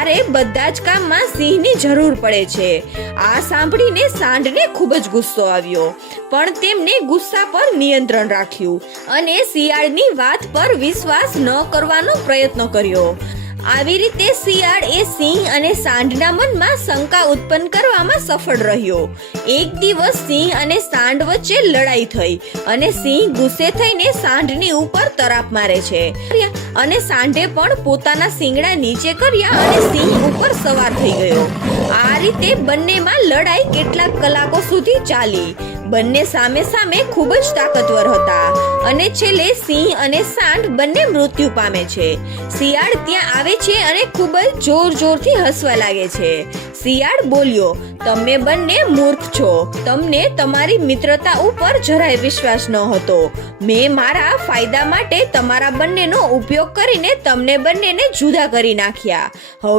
ત્યારે બધા જ કામમાં સિંહની જરૂર પડે છે. આ સાંભળીને સાંઢને ખૂબ જ ગુસ્સો આવ્યો, પણ તેમને ગુસ્સા પર નિયંત્રણ રાખ્યું અને શિયાળની વાત પર વિશ્વાસ ન કરવાનો પ્રયત્ન કર્યો. આવી રીતે શિયાળ એ સિંહ અને સાંઢના મનમાં શંકા ઉત્પન્ન કરવામાં સફળ રહ્યો. એક દિવસ સિંહ અને સાંઢ વચ્ચે લડાઈ થઈ અને સિંહ ગુસ્સે થઈને સાંઢની ઉપર તરાપ મારે છે અને સાંઢે પણ પોતાના શિંગડા નીચે કર્યા અને સિંહ ઉપર સવાર થઈ ગયો. આ રીતે બંનેમાં લડાઈ કેટલાક કલાકો સુધી ચાલી. બંને સામે સામે ખૂબ જ તાકાતવર હતા અને છેલ્લે સિંહ અને સાંઢ બંને મૃત્યુ પામે છે. શિયાળ ત્યાં આવે છે અને ખૂબ જ જોર જોરથી હસવા લાગે છે. શિયાળ બોલ્યો, તમે બંને મૂર્ખ છો. તમને તમારી મિત્રતા ઉપર જરાય વિશ્વાસ ન હતો. મેં મારા ફાયદા માટે તમારા બંનેનો ઉપયોગ કરીને તમને બંનેને જુદા કરી નાખ્યા.